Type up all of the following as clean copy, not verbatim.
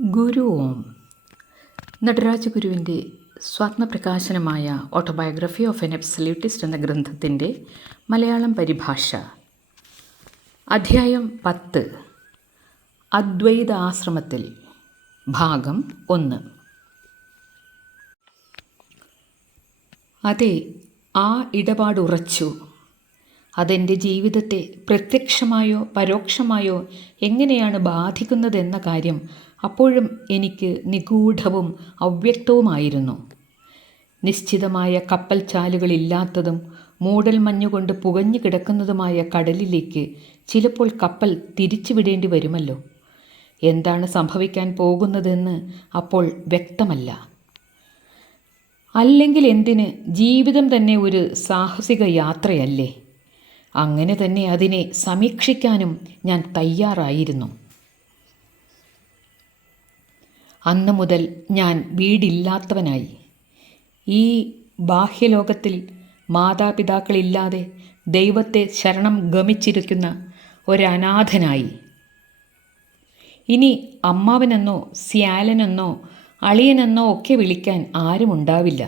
ഗുരു ഓം. നടരാജഗുരുവിൻ്റെ സ്വാത്മപ്രകാശനമായ autobiography of an absolutist എന്ന ഗ്രന്ഥത്തിൻ്റെ മലയാളം പരിഭാഷ. അധ്യായം 10. അദ്വൈത ആശ്രമത്തിൽ. ഭാഗം 1. അതെ, ആ ഇടപാടുറച്ചു. അതെൻ്റെ ജീവിതത്തെ പ്രത്യക്ഷമായോ പരോക്ഷമായോ എങ്ങനെയാണ് ബാധിക്കുന്നതെന്ന കാര്യം അപ്പോഴും എനിക്ക് നിഗൂഢവും അവ്യക്തവുമായിരുന്നു. നിശ്ചിതമായ കപ്പൽ ചാലുകളില്ലാത്തതും മൂടൽ മഞ്ഞുകൊണ്ട് പുകഞ്ഞു കിടക്കുന്നതുമായ കടലിലേക്ക് ചിലപ്പോൾ കപ്പൽ തിരിച്ചുവിടേണ്ടി വരുമല്ലോ. എന്താണ് സംഭവിക്കാൻ പോകുന്നതെന്ന് അപ്പോൾ വ്യക്തമല്ല. അല്ലെങ്കിൽ എന്തിന്, ജീവിതം തന്നെ ഒരു സാഹസിക യാത്രയല്ലേ. അങ്ങനെ തന്നെ അതിനെ സമീക്ഷിക്കാനും ഞാൻ തയ്യാറായിരുന്നു. അന്നു മുതൽ ഞാൻ വീടില്ലാത്തവനായി. ഈ ബാഹ്യലോകത്തിൽ മാതാപിതാക്കളില്ലാതെ ദൈവത്തെ ശരണം ഗമിച്ചിരിക്കുന്ന ഒരനാഥനായി. ഇനി അമ്മാവനെന്നോ സ്യാലനെന്നോ അളിയനെന്നോ ഒക്കെ വിളിക്കാൻ ആരുമുണ്ടാവില്ല.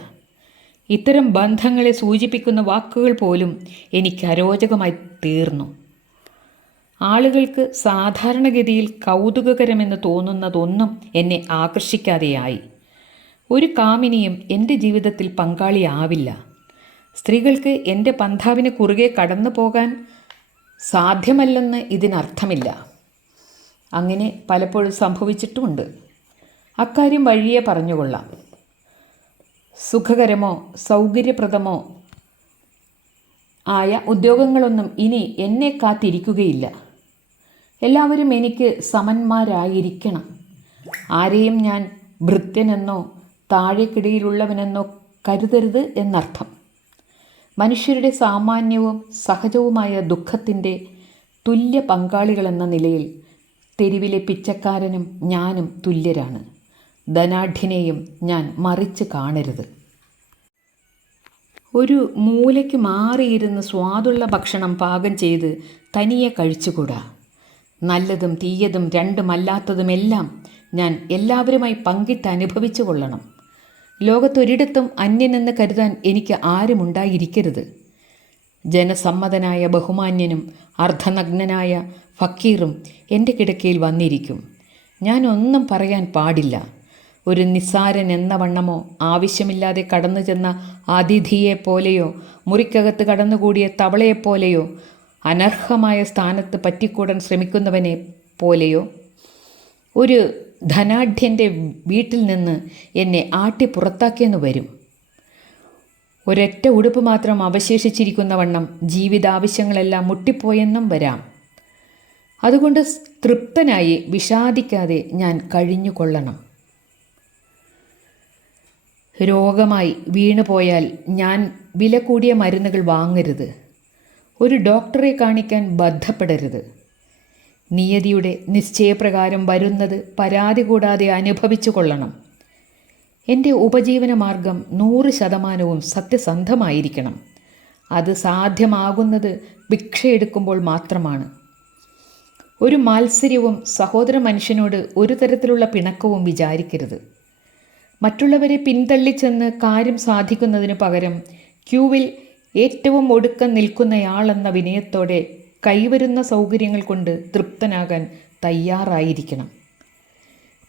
ഇത്തരം ബന്ധങ്ങളെ സൂചിപ്പിക്കുന്ന വാക്കുകൾ പോലും എനിക്ക് അരോചകമായി തീർന്നു. ആളുകൾക്ക് സാധാരണഗതിയിൽ കൗതുകകരമെന്ന് തോന്നുന്നതൊന്നും എന്നെ ആകർഷിക്കാതെയായി. ഒരു കാമിനിയും എൻ്റെ ജീവിതത്തിൽ പങ്കാളിയാവില്ല. സ്ത്രീകൾക്ക് എൻ്റെ പന്ഥാവിന് കുറുകെ കടന്നു പോകാൻ സാധ്യമല്ലെന്ന് ഇതിനർത്ഥമില്ല. അങ്ങനെ പലപ്പോഴും സംഭവിച്ചിട്ടുമുണ്ട്. അക്കാര്യം വഴിയെ പറഞ്ഞുകൊള്ളാം. സുഖകരമോ സൗകര്യപ്രദമോ ആയ ഉദ്യോഗങ്ങളൊന്നും ഇനി എന്നെ കാത്തിരിക്കുകയില്ല. എല്ലാവരും എനിക്ക് സമന്മാരായിരിക്കണം. ആരെയും ഞാൻ ഭൃത്യനെന്നോ താഴേക്കിടയിലുള്ളവനെന്നോ കരുതരുത് എന്നർത്ഥം. മനുഷ്യരുടെ സാമാന്യവും സഹജവുമായ ദുഃഖത്തിൻ്റെ തുല്യ പങ്കാളികളെന്ന നിലയിൽ തെരുവിലെ പിച്ചക്കാരനും ഞാനും തുല്യരാണ്. ധനാഢ്യനെയും ഞാൻ മറിച്ച് കാണരുത്. ഒരു മൂലയ്ക്ക് മാറിയിരുന്ന് സ്വാദുള്ള ഭക്ഷണം പാകം ചെയ്ത് തനിയെ കഴിച്ചുകൂടാ. നല്ലതും തീയതും രണ്ടുമല്ലാത്തതുമെല്ലാം ഞാൻ എല്ലാവരുമായി പങ്കിട്ട് അനുഭവിച്ചു കൊള്ളണം. ലോകത്തൊരിടത്തും അന്യനെന്ന് കരുതാൻ എനിക്ക് ആരുമുണ്ടായിരിക്കരുത്. ജനസമ്മതനായ ബഹുമാന്യനും അർദ്ധനഗ്നനായ ഫക്കീറും എൻ്റെ കിടക്കയിൽ വന്നിരിക്കും. ഞാനൊന്നും പറയാൻ പാടില്ല. ഒരു നിസ്സാരൻ എന്ന വണ്ണമോ ആവശ്യമില്ലാതെ കടന്നു ചെന്ന അതിഥിയെപ്പോലെയോ മുറിക്കകത്ത് കടന്നുകൂടിയ തവളയെപ്പോലെയോ അനർഹമായ സ്ഥാനത്ത് പറ്റിക്കൂടാൻ ശ്രമിക്കുന്നവനെ പോലെയോ ഒരു ധനാഢ്യൻ്റെ വീട്ടിൽ നിന്ന് എന്നെ ആട്ടി പുറത്താക്കിയെന്ന് വരും. ഒരൊറ്റ ഉടുപ്പ് മാത്രം അവശേഷിച്ചിരിക്കുന്ന വണ്ണം ജീവിതാവശ്യങ്ങളെല്ലാം മുട്ടിപ്പോയെന്നും വരാം. അതുകൊണ്ട് തൃപ്തനായി വിഷാദിക്കാതെ ഞാൻ കഴിഞ്ഞുകൊള്ളണം. രോഗമായി വീണുപോയാൽ ഞാൻ വില കൂടിയ മരുന്നുകൾ വാങ്ങരുത്. ഒരു ഡോക്ടറെ കാണിക്കാൻ ബദ്ധപ്പെടരുത്. നിയതിയുടെ നിശ്ചയപ്രകാരം വരുന്നത് പരാതി കൂടാതെ അനുഭവിച്ചു കൊള്ളണം. എൻ്റെ ഉപജീവന മാർഗം 100% സത്യസന്ധമായിരിക്കണം. അത് സാധ്യമാകുന്നത് ഭിക്ഷയെടുക്കുമ്പോൾ മാത്രമാണ്. ഒരു മാത്സര്യവും സഹോദര മനുഷ്യനോട് ഒരു തരത്തിലുള്ള പിണക്കവും വിചാരിക്കരുത്. മറ്റുള്ളവരെ പിന്തള്ളിച്ചെന്ന് കാര്യം സാധിക്കുന്നതിനു പകരം ക്യൂവിൽ ഏറ്റവും ഒടുക്കം നിൽക്കുന്നയാളെന്ന വിനയത്തോടെ കൈവരുന്ന സൗകര്യങ്ങൾ കൊണ്ട് തൃപ്തനാകാൻ തയ്യാറായിരിക്കണം.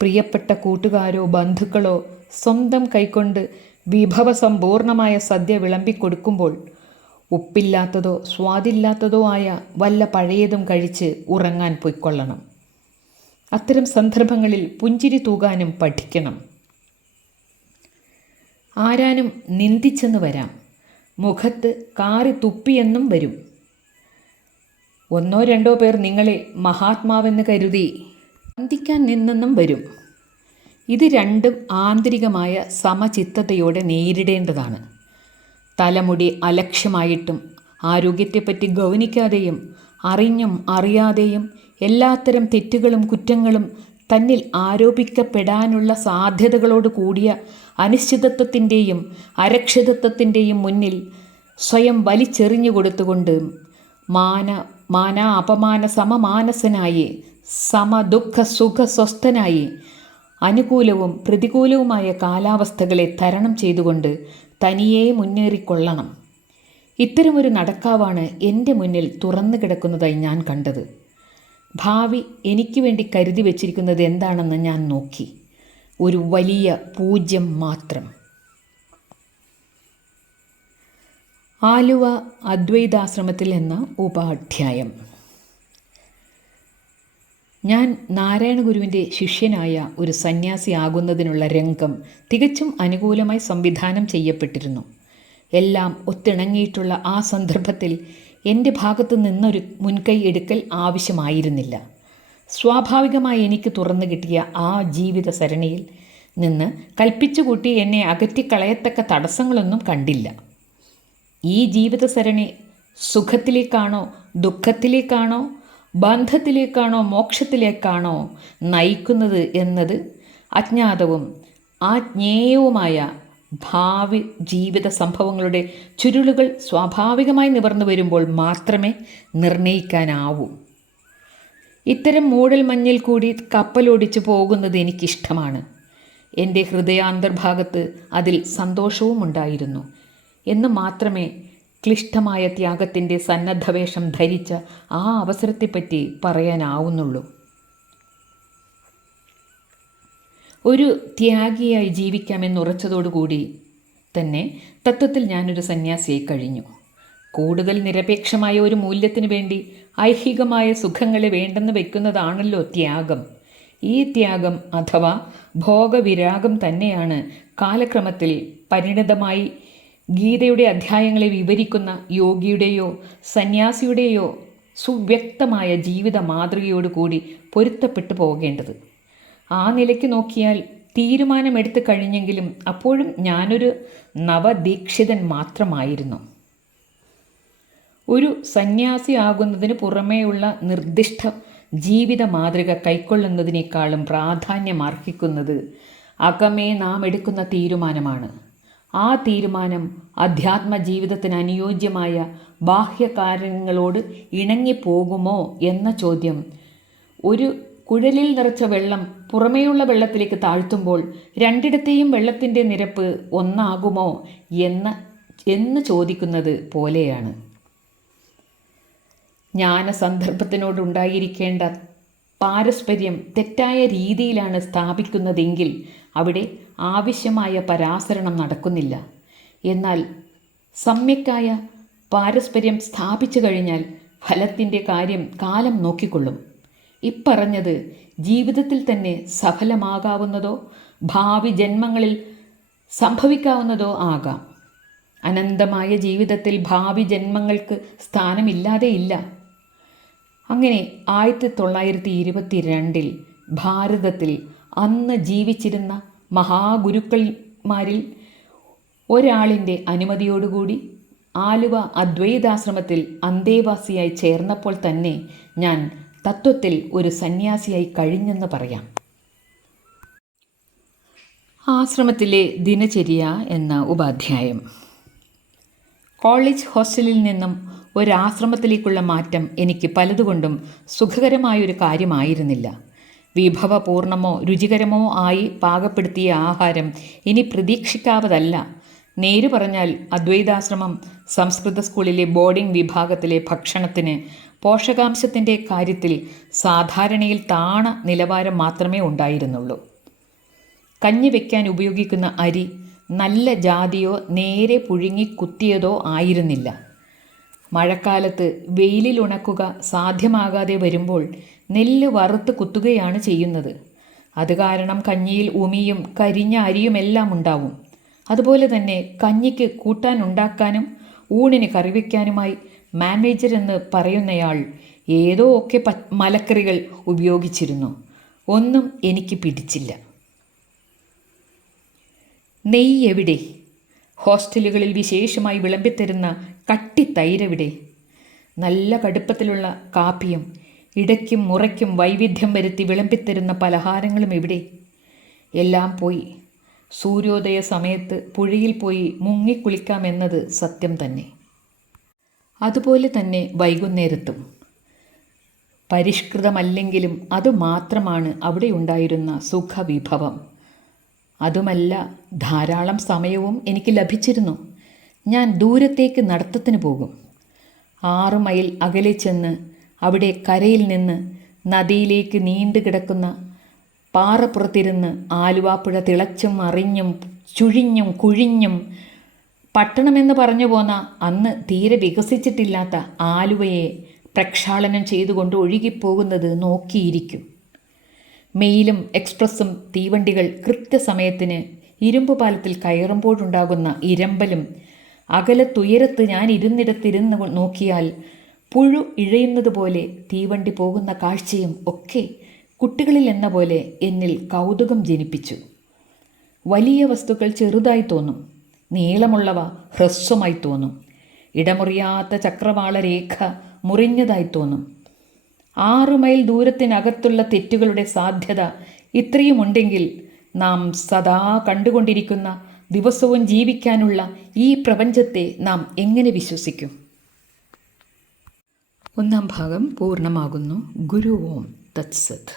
പ്രിയപ്പെട്ട കൂട്ടുകാരോ ബന്ധുക്കളോ സ്വന്തം കൈകൊണ്ട് വിഭവസമ്പൂർണമായ സദ്യ വിളമ്പിക്കൊടുക്കുമ്പോൾ ഉപ്പില്ലാത്തതോ സ്വാദില്ലാത്തതോ ആയ വല്ല പഴയതും കഴിച്ച് ഉറങ്ങാൻ പൊയ്ക്കൊള്ളണം. അത്തരം സന്ദർഭങ്ങളിൽ പുഞ്ചിരി തൂകാനും പഠിക്കണം. ആരാനും നിന്ദിച്ചെന്ന് വരാം. മുഖത്ത് കാറി തുപ്പിയെന്നും വരും. 1-2 പേർ നിങ്ങളെ മഹാത്മാവെന്ന് കരുതി വന്ദിക്കാൻ നിന്നെന്നും വരും. ഇത് രണ്ടും ആന്തരികമായ സമചിത്തതയോടെ നേരിടേണ്ടതാണ്. തലമുടി അലക്ഷ്യമായിട്ടും ആരോഗ്യത്തെപ്പറ്റി ഗൗനിക്കാതെയും അറിഞ്ഞും അറിയാതെയും എല്ലാത്തരം തെറ്റുകളും കുറ്റങ്ങളും തന്നിൽ ആരോപിക്കപ്പെടാനുള്ള സാധ്യതകളോട് കൂടിയ അനിശ്ചിതത്വത്തിൻ്റെയും അരക്ഷിതത്വത്തിൻ്റെയും മുന്നിൽ സ്വയം വലിച്ചെറിഞ്ഞു കൊടുത്തുകൊണ്ട് അപമാന സമമാനസനായി സമദുഃഖ സുഖ സ്വസ്ഥനായി അനുകൂലവും പ്രതികൂലവുമായ കാലാവസ്ഥകളെ തരണം ചെയ്തുകൊണ്ട് തനിയെ മുന്നേറിക്കൊള്ളണം. ഇത്തരമൊരു നടക്കാവാണ് എൻ്റെ മുന്നിൽ തുറന്നു കിടക്കുന്നതായി ഞാൻ കണ്ടത്. ഭാവി എനിക്ക് വേണ്ടി കരുതി വച്ചിരിക്കുന്നത് എന്താണെന്ന് ഞാൻ നോക്കി. ഒരു വലിയ 0 മാത്രം. ആലുവ അദ്വൈതാശ്രമത്തിൽ എന്ന ഉപാധ്യായം. ഞാൻ നാരായണഗുരുവിൻ്റെ ശിഷ്യനായ ഒരു സന്യാസിയാകുന്നതിനുള്ള രംഗം തികച്ചും അനുകൂലമായി സംവിധാനം ചെയ്യപ്പെട്ടിരുന്നു. എല്ലാം ഒത്തിണങ്ങിയിട്ടുള്ള ആ സന്ദർഭത്തിൽ എൻ്റെ ഭാഗത്തു നിന്നൊരു മുൻകൈ എടുക്കൽ ആവശ്യമായിരുന്നില്ല. സ്വാഭാവികമായി എനിക്ക് തുറന്നു കിട്ടിയ ആ ജീവിത സരണിയിൽ നിന്ന് കൽപ്പിച്ചുകൂട്ടി എന്നെ അകറ്റിക്കളയത്തക്ക തടസ്സങ്ങളൊന്നും കണ്ടില്ല. ഈ ജീവിത സരണി സുഖത്തിലേക്കാണോ ദുഃഖത്തിലേക്കാണോ ബന്ധത്തിലേക്കാണോ മോക്ഷത്തിലേക്കാണോ നയിക്കുന്നത് എന്നത് അജ്ഞാതവും ആജ്ഞേയവുമായ ഭാവി ജീവിത സംഭവങ്ങളുടെ ചുരുളുകൾ സ്വാഭാവികമായി നിവർന്നു വരുമ്പോൾ മാത്രമേ നിർണയിക്കാനാവൂ. ഇത്തരം മൂടൽമഞ്ഞിൽ കൂടി കപ്പലോടിച്ചു പോകുന്നത് എനിക്കിഷ്ടമാണ്. എൻ്റെ ഹൃദയാന്തർഭാഗത്ത് അതിൽ സന്തോഷവും ഉണ്ടായിരുന്നു എന്ന് മാത്രമേ ക്ലിഷ്ടമായ ത്യാഗത്തിൻ്റെ സന്നദ്ധവേഷം ധരിച്ച ആ അവസരത്തെപ്പറ്റി പറയാനാവുന്നുള്ളൂ. ഒരു ത്യാഗിയായി ജീവിക്കാമെന്നുറച്ചതോടുകൂടി തന്നെ തത്വത്തിൽ ഞാനൊരു സന്യാസിയായി കഴിഞ്ഞു. കൂടുതൽ നിരപേക്ഷമായ ഒരു മൂല്യത്തിന് വേണ്ടി ഐഹികമായ സുഖങ്ങളെ വേണ്ടെന്ന് വയ്ക്കുന്നതാണല്ലോ ത്യാഗം. ഈ ത്യാഗം അഥവാ ഭോഗവിരാഗം തന്നെയാണ് കാലക്രമത്തിൽ പരിണിതമായി ഗീതയുടെ അധ്യായങ്ങളെ വിവരിക്കുന്ന യോഗിയുടെയോ സന്യാസിയുടെയോ സുവ്യക്തമായ ജീവിത മാതൃകയോടുകൂടി പൊരുത്തപ്പെട്ടു പോകേണ്ടത്. ആ നിലയ്ക്ക് നോക്കിയാൽ തീരുമാനമെടുത്തു കഴിഞ്ഞെങ്കിലും അപ്പോഴും ഞാനൊരു നവദീക്ഷിതൻ മാത്രമായിരുന്നു. ഒരു സന്യാസിയാകുന്നതിന് പുറമേയുള്ള നിർദ്ദിഷ്ട ജീവിത മാതൃക കൈക്കൊള്ളുന്നതിനേക്കാളും പ്രാധാന്യമർഹിക്കുന്നത് അകമേ നാം എടുക്കുന്ന തീരുമാനമാണ്. ആ തീരുമാനം അധ്യാത്മ ജീവിതത്തിന് അനുയോജ്യമായ ബാഹ്യകാര്യങ്ങളോട് ഇണങ്ങിപ്പോകുമോ എന്ന ചോദ്യം ഒരു കുഴലിൽ നിറച്ച വെള്ളം പുറമേയുള്ള വെള്ളത്തിലേക്ക് താഴ്ത്തുമ്പോൾ രണ്ടിടത്തെയും വെള്ളത്തിൻ്റെ നിരപ്പ് ഒന്നാകുമോ എന്ന് ചോദിക്കുന്നത് പോലെയാണ്. ജ്ഞാനസന്ദർഭത്തിനോടുണ്ടായിരിക്കേണ്ട പാരസ്പര്യം തെറ്റായ രീതിയിലാണ് സ്ഥാപിക്കുന്നതെങ്കിൽ അവിടെ ആവശ്യമായ പരാസരണം നടക്കുന്നില്ല. എന്നാൽ സമ്യക്കായ പാരസ്പര്യം സ്ഥാപിച്ചു കഴിഞ്ഞാൽ ഫലത്തിൻ്റെ കാര്യം കാലം നോക്കിക്കൊള്ളും. ഇപ്പറഞ്ഞത് ജീവിതത്തിൽ തന്നെ സഫലമാകാവുന്നതോ ഭാവി ജന്മങ്ങളിൽ സംഭവിക്കാവുന്നതോ ആകാം. അനന്തമായ ജീവിതത്തിൽ ഭാവി ജന്മങ്ങൾക്ക് സ്ഥാനമില്ലാതെയില്ല. അങ്ങനെ 1922 ഭാരതത്തിൽ അന്ന് ജീവിച്ചിരുന്ന മഹാഗുരുക്കന്മാരിൽ ഒരാളിൻ്റെ അനുമതിയോടുകൂടി ആലുവ അദ്വൈതാശ്രമത്തിൽ അന്തേവാസിയായി ചേർന്നപ്പോൾ തന്നെ ഞാൻ തത്വത്തിൽ ഒരു സന്യാസിയായി കഴിഞ്ഞെന്ന് പറയാം. ആശ്രമത്തിലെ ദിനചര്യ എന്ന ഉപാധ്യായം. കോളേജ് ഹോസ്റ്റലിൽ നിന്നും ഒരാശ്രമത്തിലേക്കുള്ള മാറ്റം എനിക്ക് പലതുകൊണ്ടും സുഖകരമായൊരു കാര്യമായിരുന്നില്ല. വിഭവപൂർണമോ രുചികരമോ ആയി പാകപ്പെടുത്തിയ ആഹാരം ഇനി പ്രതീക്ഷിക്കാവതല്ല. നേരു പറഞ്ഞാൽ അദ്വൈതാശ്രമം സംസ്കൃത സ്കൂളിലെ ബോർഡിംഗ് വിഭാഗത്തിലെ ഭക്ഷണത്തിന് പോഷകാംശത്തിൻ്റെ കാര്യത്തിൽ സാധാരണയിൽ താണ നിലവാരം മാത്രമേ ഉണ്ടായിരുന്നുള്ളൂ. കഞ്ഞി വയ്ക്കാൻ ഉപയോഗിക്കുന്ന അരി നല്ല ജാതിയോ നേരെ പുഴുങ്ങി കുത്തിയതോ ആയിരുന്നില്ല. മഴക്കാലത്ത് വെയിലിൽ ഉണക്കുക സാധ്യമാകാതെ വരുമ്പോൾ നെല്ല് വറുത്ത് കുത്തുകയാണ് ചെയ്യുന്നത്. അത് കാരണം കഞ്ഞിയിൽ ഉമിയും കരിഞ്ഞ അരിയുമെല്ലാം ഉണ്ടാവും. അതുപോലെ തന്നെ കഞ്ഞിക്ക് കൂട്ടാൻ ഉണ്ടാക്കാനും ഊണിന് കറിവയ്ക്കാനുമായി മാനേജർ എന്ന് പറയുന്നയാൾ ഏതോ ഒക്കെ മലക്കറികൾ ഉപയോഗിച്ചിരുന്നു. ഒന്നും എനിക്ക് പിടിച്ചില്ല. നെയ്യ് എവിടെ? ഹോസ്റ്റലുകളിൽ വിശേഷമായി വിളമ്പിത്തരുന്ന കട്ടിത്തൈരെവിടെ? നല്ല കടുപ്പത്തിലുള്ള കാപ്പിയും ഇടയ്ക്കും മുറയ്ക്കും വൈവിധ്യം വരുത്തി വിളമ്പിത്തരുന്ന പലഹാരങ്ങളും എവിടെ? എല്ലാം പോയി. സൂര്യോദയ സമയത്ത് പുഴയിൽ പോയി മുങ്ങിക്കുളിക്കാമെന്നത് സത്യം തന്നെ. അതുപോലെ തന്നെ വൈകുന്നേരത്തും പരിഷ്കൃതമല്ലെങ്കിലും അതുമാത്രമാണ് അവിടെ ഉണ്ടായിരുന്ന സുഖവിഭവം. അതുമല്ല, ധാരാളം സമയവും എനിക്ക് ലഭിച്ചിരുന്നു. ഞാൻ ദൂരത്തേക്ക് നടത്തത്തിന് പോകും. 6 മൈൽ അകലെ ചെന്ന് അവിടെ കരയിൽ നിന്ന് നദിയിലേക്ക് നീണ്ടു കിടക്കുന്ന പാറപ്പുറത്തിരുന്ന് ആലുവാപ്പുഴ തിളച്ചും അറിഞ്ഞും ചുഴിഞ്ഞും കുഴിഞ്ഞും പട്ടണമെന്ന് പറഞ്ഞു പോന്ന അന്ന് തീരെ വികസിച്ചിട്ടില്ലാത്ത ആലുവയെ പ്രക്ഷാളനം ചെയ്തുകൊണ്ട് ഒഴുകിപ്പോകുന്നത് നോക്കിയിരിക്കും. മെയിലും എക്സ്പ്രസ്സും തീവണ്ടികൾ കൃത്യസമയത്തിന് ഇരുമ്പ് പാലത്തിൽ കയറുമ്പോഴുണ്ടാകുന്ന ഇരമ്പലും, അകലത്തുയരത്ത് ഞാൻ ഇരുന്നിടത്തിരുന്ന് നോക്കിയാൽ പുഴു ഇഴയുന്നത് പോലെ തീവണ്ടി പോകുന്ന കാഴ്ചയും ഒക്കെ കുട്ടികളിൽ എന്ന പോലെ എന്നിൽ കൗതുകം ജനിപ്പിച്ചു. വലിയ വസ്തുക്കൾ ചെറുതായി തോന്നും, നീളമുള്ളവ ഹ്രസ്വമായി തോന്നും, ഇടമുറിയാത്ത ചക്രവാളരേഖ മുറിഞ്ഞതായി തോന്നും. 6 മൈൽ ദൂരത്തിനകത്തുള്ള തെറ്റുകളുടെ സാധ്യത ഇത്രയുമുണ്ടെങ്കിൽ നാം സദാ കണ്ടുകൊണ്ടിരിക്കുന്ന, ദിവസവും ജീവിക്കാനുള്ള ഈ പ്രപഞ്ചത്തെ നാം എങ്ങനെ വിശ്വസിക്കും? 1 ഭാഗം പൂർണ്ണമാകുന്നു. ഗുരു ഓം തത്സത്.